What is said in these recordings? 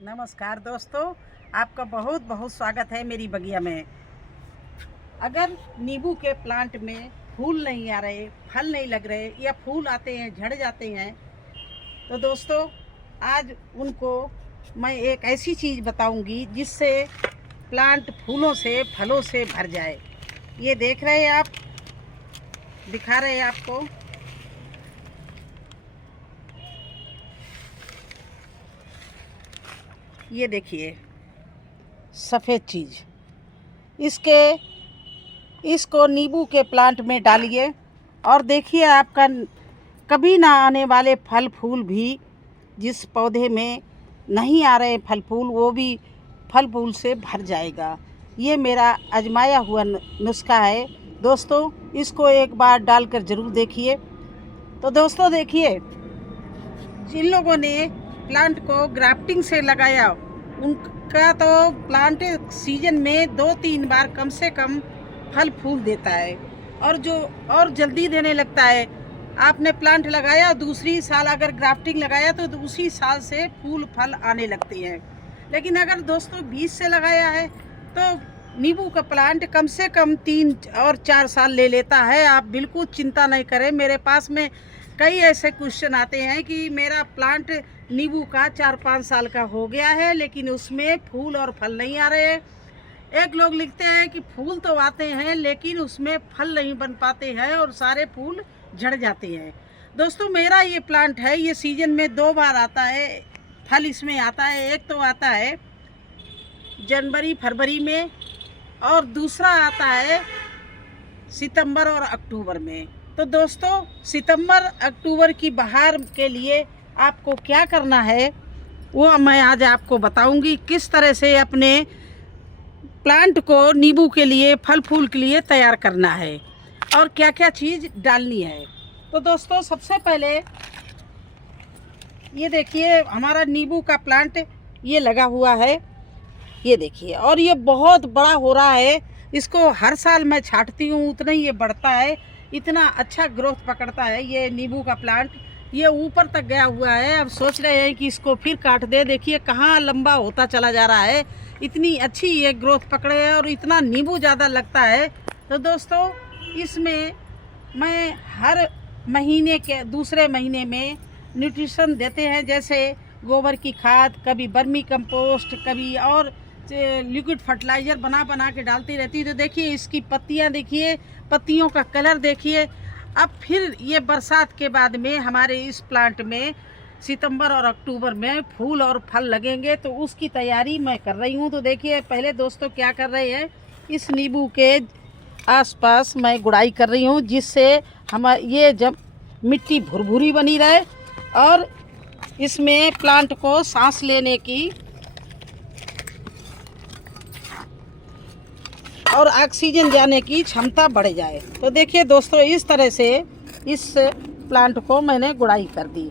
नमस्कार दोस्तों, आपका बहुत बहुत स्वागत है मेरी बगिया में। अगर नींबू के प्लांट में फूल नहीं आ रहे, फल नहीं लग रहे या फूल आते हैं झड़ जाते हैं, तो दोस्तों आज उनको मैं एक ऐसी चीज़ बताऊंगी जिससे प्लांट फूलों से फलों से भर जाए। ये देख रहे हैं आप, दिखा रहे हैं आपको। ये देखिए सफ़ेद चीज़, इसको नींबू के प्लांट में डालिए और देखिए आपका कभी ना आने वाले फल फूल भी, जिस पौधे में नहीं आ रहे फल फूल, वो भी फल फूल से भर जाएगा। ये मेरा आजमाया हुआ नुस्खा है दोस्तों, इसको एक बार डालकर ज़रूर देखिए। तो दोस्तों देखिए, जिन लोगों ने प्लांट को ग्राफ्टिंग से लगाया उनका तो प्लांट सीजन में 2-3 बार कम से कम फल फूल देता है और जल्दी देने लगता है। आपने प्लांट लगाया, दूसरी साल अगर ग्राफ्टिंग लगाया तो दूसरी साल से फूल फल आने लगते हैं। लेकिन अगर दोस्तों बीज से लगाया है तो नींबू का प्लांट कम से कम 3 और 4 साल ले लेता है। आप बिल्कुल चिंता नहीं करें। मेरे पास में कई ऐसे क्वेश्चन आते हैं कि मेरा प्लांट नींबू का 4-5 साल का हो गया है लेकिन उसमें फूल और फल नहीं आ रहे। एक लोग लिखते हैं कि फूल तो आते हैं लेकिन उसमें फल नहीं बन पाते हैं और सारे फूल झड़ जाते हैं। दोस्तों मेरा ये प्लांट है, ये सीजन में 2 बार आता है, फल इसमें आता है। एक तो आता है जनवरी फरवरी में और दूसरा आता है सितंबर और अक्टूबर में। तो दोस्तों सितंबर अक्टूबर की बहार के लिए आपको क्या करना है वो मैं आज आपको बताऊंगी, किस तरह से अपने प्लांट को नींबू के लिए, फल फूल के लिए तैयार करना है और क्या क्या चीज़ डालनी है। तो दोस्तों सबसे पहले ये देखिए हमारा नींबू का प्लांट ये लगा हुआ है, ये देखिए, और ये बहुत बड़ा हो रहा है। इसको हर साल मैं छांटती हूँ, उतना ही ये बढ़ता है, इतना अच्छा ग्रोथ पकड़ता है ये नींबू का प्लांट। ये ऊपर तक गया हुआ है। अब सोच रहे हैं कि इसको फिर काट दे, देखिए कहाँ लंबा होता चला जा रहा है। इतनी अच्छी ये ग्रोथ पकड़े है और इतना नींबू ज़्यादा लगता है। तो दोस्तों इसमें मैं हर महीने के दूसरे महीने में न्यूट्रिशन देते हैं, जैसे गोबर की खाद, कभी बर्मी कंपोस्ट, कभी और लिक्विड फर्टिलाइज़र बना बना के डालती रहती। तो देखिए इसकी पत्तियां, देखिए पत्तियों का कलर देखिए। अब फिर ये बरसात के बाद में हमारे इस प्लांट में सितंबर और अक्टूबर में फूल और फल लगेंगे, तो उसकी तैयारी मैं कर रही हूँ। तो देखिए पहले दोस्तों क्या कर रहे हैं, इस नींबू के आसपास मैं गुड़ाई कर रही हूँ, जिससे हमारे ये जब मिट्टी भुरभुरी बनी रहे और इसमें प्लांट को सांस लेने की और ऑक्सीजन जाने की क्षमता बढ़ जाए। तो देखिए दोस्तों इस तरह से इस प्लांट को मैंने गुड़ाई कर दी।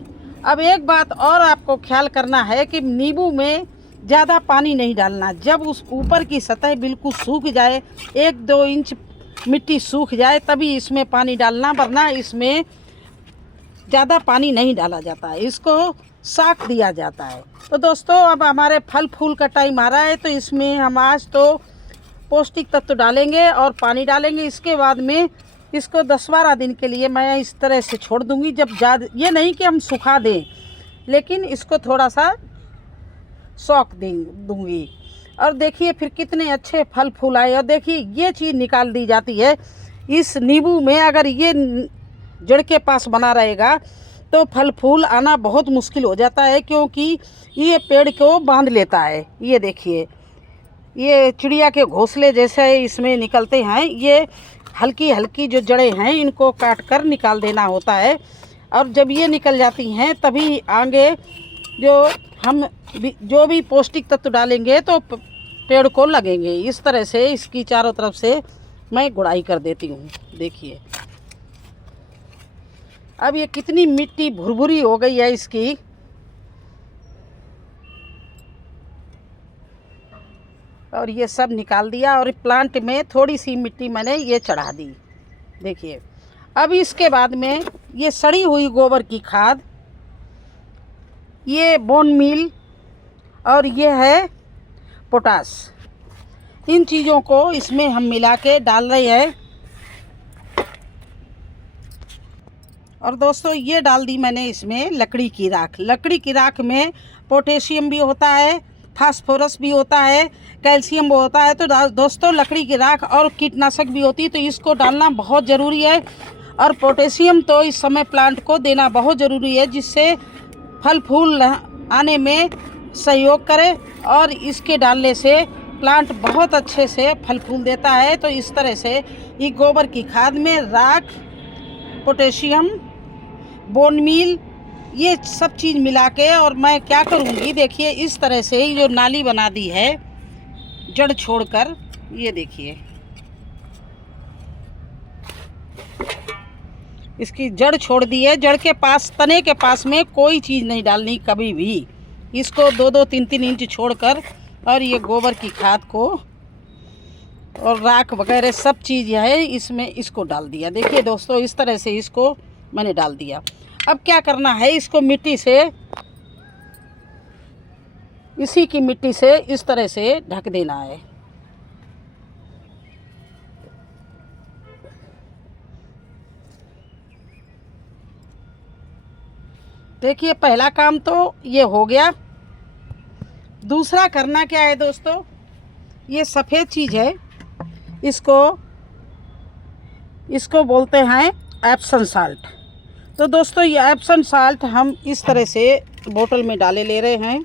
अब एक बात और आपको ख्याल करना है कि नींबू में ज़्यादा पानी नहीं डालना। जब उस ऊपर की सतह बिल्कुल सूख जाए, 1-2 इंच मिट्टी सूख जाए, तभी इसमें पानी डालना, वरना इसमें ज़्यादा पानी नहीं डाला जाता है, इसको साक दिया जाता है। तो दोस्तों अब हमारे फल फूल का टाइम आ रहा है, तो इसमें हम आज तो पौष्टिक तत्व डालेंगे और पानी डालेंगे। इसके बाद में इसको 10-12 दिन के लिए मैं इस तरह से छोड़ दूंगी। जब ज़्यादा, ये नहीं कि हम सुखा दें, लेकिन इसको थोड़ा सा सौख दूंगी। और देखिए फिर कितने अच्छे फल फूल आए। और देखिए ये चीज़ निकाल दी जाती है इस नींबू में। अगर ये जड़ के पास बना रहेगा तो फल फूल आना बहुत मुश्किल हो जाता है, क्योंकि ये पेड़ को बांध लेता है। ये देखिए ये चिड़िया के घोंसले जैसे इसमें निकलते हैं। ये हल्की हल्की जो जड़ें हैं इनको काट कर निकाल देना होता है, और जब ये निकल जाती हैं तभी आगे जो भी पौष्टिक तत्व डालेंगे तो पेड़ को लगेंगे। इस तरह से इसकी चारों तरफ से मैं गुड़ाई कर देती हूँ। देखिए अब ये कितनी मिट्टी भुरभुरी हो गई है इसकी। और ये सब निकाल दिया और प्लांट में थोड़ी सी मिट्टी मैंने ये चढ़ा दी। देखिए अब इसके बाद में ये सड़ी हुई गोबर की खाद, ये बोन मील और ये है पोटास। इन चीज़ों को इसमें हम मिला के डाल रहे हैं। और दोस्तों ये डाल दी मैंने इसमें लकड़ी की राख। लकड़ी की राख में पोटेशियम भी होता है, फास्फोरस भी होता है, कैल्शियम भी होता है। तो दोस्तों लकड़ी की राख और कीटनाशक भी होती है, तो इसको डालना बहुत ज़रूरी है। और पोटेशियम तो इस समय प्लांट को देना बहुत ज़रूरी है, जिससे फल फूल आने में सहयोग करे। और इसके डालने से प्लांट बहुत अच्छे से फल फूल देता है। तो इस तरह से ये गोबर की खाद में राख, पोटेशियम, बोन मील, ये सब चीज़ मिला के, और मैं क्या करूँगी देखिए, इस तरह से जो नाली बना दी है जड़ छोड़कर, ये देखिए इसकी जड़ छोड़ दी है। जड़ के पास, तने के पास में कोई चीज़ नहीं डालनी कभी भी। इसको 2-2, 3-3 इंच छोड़कर, और ये गोबर की खाद को और राख वगैरह सब चीज़ है इसमें, इसको डाल दिया। देखिए दोस्तों इस तरह से इसको मैंने डाल दिया। अब क्या करना है, इसको मिट्टी से, इसी की मिट्टी से इस तरह से ढक देना है। देखिए पहला काम तो ये हो गया। दूसरा करना क्या है दोस्तों, ये सफ़ेद चीज़ है, इसको बोलते हैं एप्सम साल्ट। तो दोस्तों ये एप्सम साल्ट हम इस तरह से बोतल में डाले ले रहे हैं,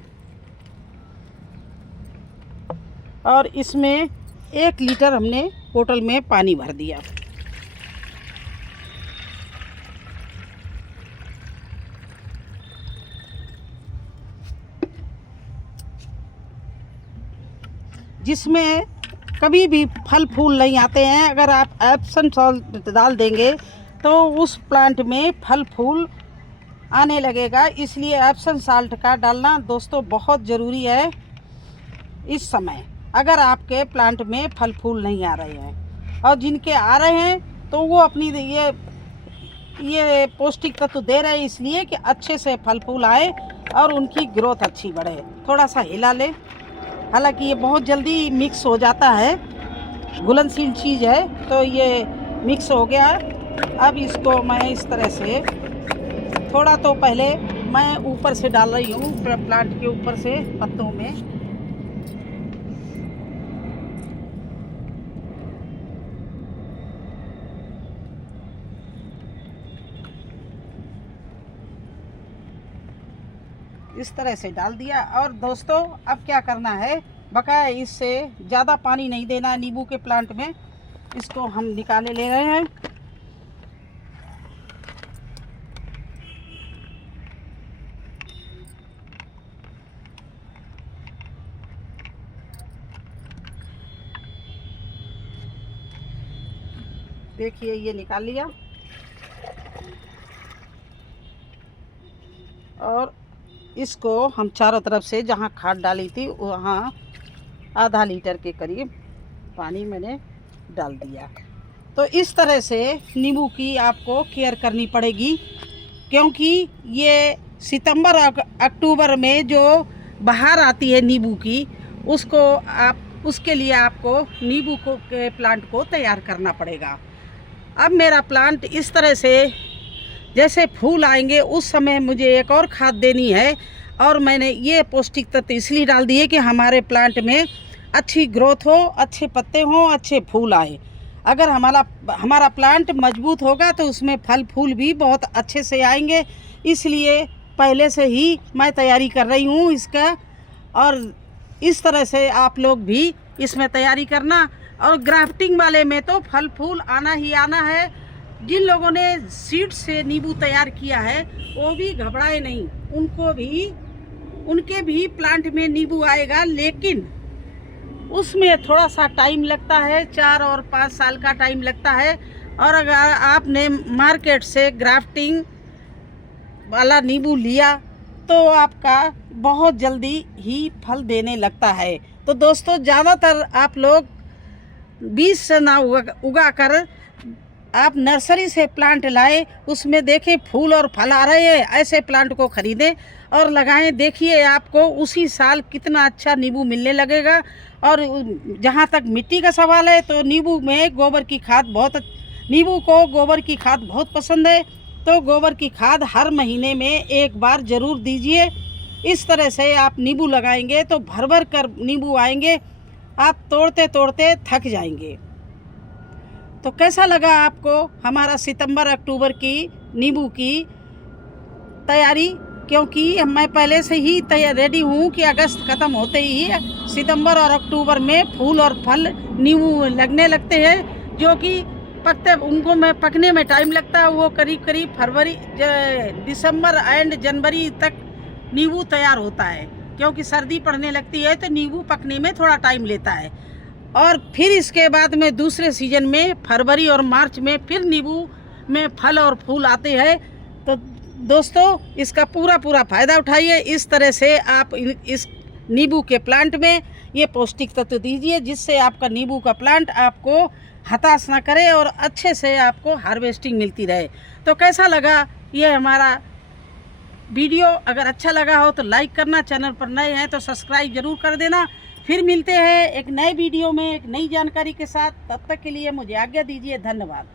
और इसमें 1 लीटर हमने बोतल में पानी भर दिया। जिसमें कभी भी फल फूल नहीं आते हैं। अगर आप एप्सम साल्ट डाल देंगे तो उस प्लांट में फल फूल आने लगेगा। इसलिए एप्सम साल्ट का डालना दोस्तों बहुत ज़रूरी है इस समय, अगर आपके प्लांट में फल फूल नहीं आ रहे हैं। और जिनके आ रहे हैं तो वो अपनी ये पौष्टिक तत्व दे रहे हैं, इसलिए कि अच्छे से फल फूल आए और उनकी ग्रोथ अच्छी बढ़े। थोड़ा सा हिला ले, हालांकि ये बहुत जल्दी मिक्स हो जाता है, घुलनशील चीज़ है, तो ये मिक्स हो गया। अब इसको मैं इस तरह से थोड़ा, तो पहले मैं ऊपर से डाल रही हूँ, प्लांट के ऊपर से पत्तों में। इस तरह से डाल दिया। और दोस्तों अब क्या करना है, बकाया इससे ज़्यादा पानी नहीं देना है नींबू के प्लांट में। इसको हम निकाले ले रहे हैं। देखिए ये निकाल लिया, और इसको हम चारों तरफ से जहाँ खाद डाली थी वहाँ आधा लीटर के करीब पानी मैंने डाल दिया। तो इस तरह से नींबू की आपको केयर करनी पड़ेगी, क्योंकि ये सितंबर अक्टूबर में जो बहार आती है नींबू की, उसके लिए आपको नींबू के प्लांट को तैयार करना पड़ेगा। अब मेरा प्लांट इस तरह से, जैसे फूल आएंगे उस समय मुझे एक और खाद देनी है, और मैंने ये पौष्टिक तत्व इसलिए डाल दिए कि हमारे प्लांट में अच्छी ग्रोथ हो, अच्छे पत्ते हों, अच्छे फूल आए। अगर हमारा प्लांट मजबूत होगा तो उसमें फल फूल भी बहुत अच्छे से आएंगे। इसलिए पहले से ही मैं तैयारी कर रही हूँ इसका, और इस तरह से आप लोग भी इसमें तैयारी करना। और ग्राफ्टिंग वाले में तो फल फूल आना ही आना है। जिन लोगों ने सीड से नींबू तैयार किया है वो भी घबराए नहीं, उनके भी प्लांट में नींबू आएगा, लेकिन उसमें थोड़ा सा टाइम लगता है, 4 और 5 साल का टाइम लगता है। और अगर आपने मार्केट से ग्राफ्टिंग वाला नींबू लिया तो आपका बहुत जल्दी ही फल देने लगता है। तो दोस्तों ज़्यादातर आप लोग बीज से ना उगा कर आप नर्सरी से प्लांट लाए, उसमें देखें फूल और फल आ रहे हैं, ऐसे प्लांट को खरीदें और लगाएं, देखिए आपको उसी साल कितना अच्छा नींबू मिलने लगेगा। और जहाँ तक मिट्टी का सवाल है तो नींबू में गोबर की खाद नींबू को गोबर की खाद बहुत पसंद है, तो गोबर की खाद हर महीने में एक बार ज़रूर दीजिए। इस तरह से आप नींबू लगाएंगे तो भर भर कर नींबू आएंगे, आप तोड़ते तोड़ते थक जाएंगे। तो कैसा लगा आपको हमारा सितंबर अक्टूबर की नींबू की तैयारी? क्योंकि मैं पहले से ही रेडी हूँ कि अगस्त ख़त्म होते ही सितंबर और अक्टूबर में फूल और फल नींबू लगने लगते हैं, जो कि पकने में टाइम लगता है। वो करीब करीब दिसंबर एंड जनवरी तक नींबू तैयार होता है, क्योंकि सर्दी पड़ने लगती है तो नींबू पकने में थोड़ा टाइम लेता है। और फिर इसके बाद में दूसरे सीजन में फरवरी और मार्च में फिर नींबू में फल और फूल आते हैं। तो दोस्तों, इसका पूरा फ़ायदा उठाइए। इस तरह से आप इस नींबू के प्लांट में ये पौष्टिक तत्व दीजिए, जिससे आपका नींबू का प्लांट आपको हताश ना करे और अच्छे से आपको हार्वेस्टिंग मिलती रहे। तो कैसा लगा ये हमारा वीडियो? अगर अच्छा लगा हो तो लाइक करना, चैनल पर नए हैं तो सब्सक्राइब जरूर कर देना। फिर मिलते हैं एक नए वीडियो में एक नई जानकारी के साथ। तब तक के लिए मुझे आज्ञा दीजिए। धन्यवाद।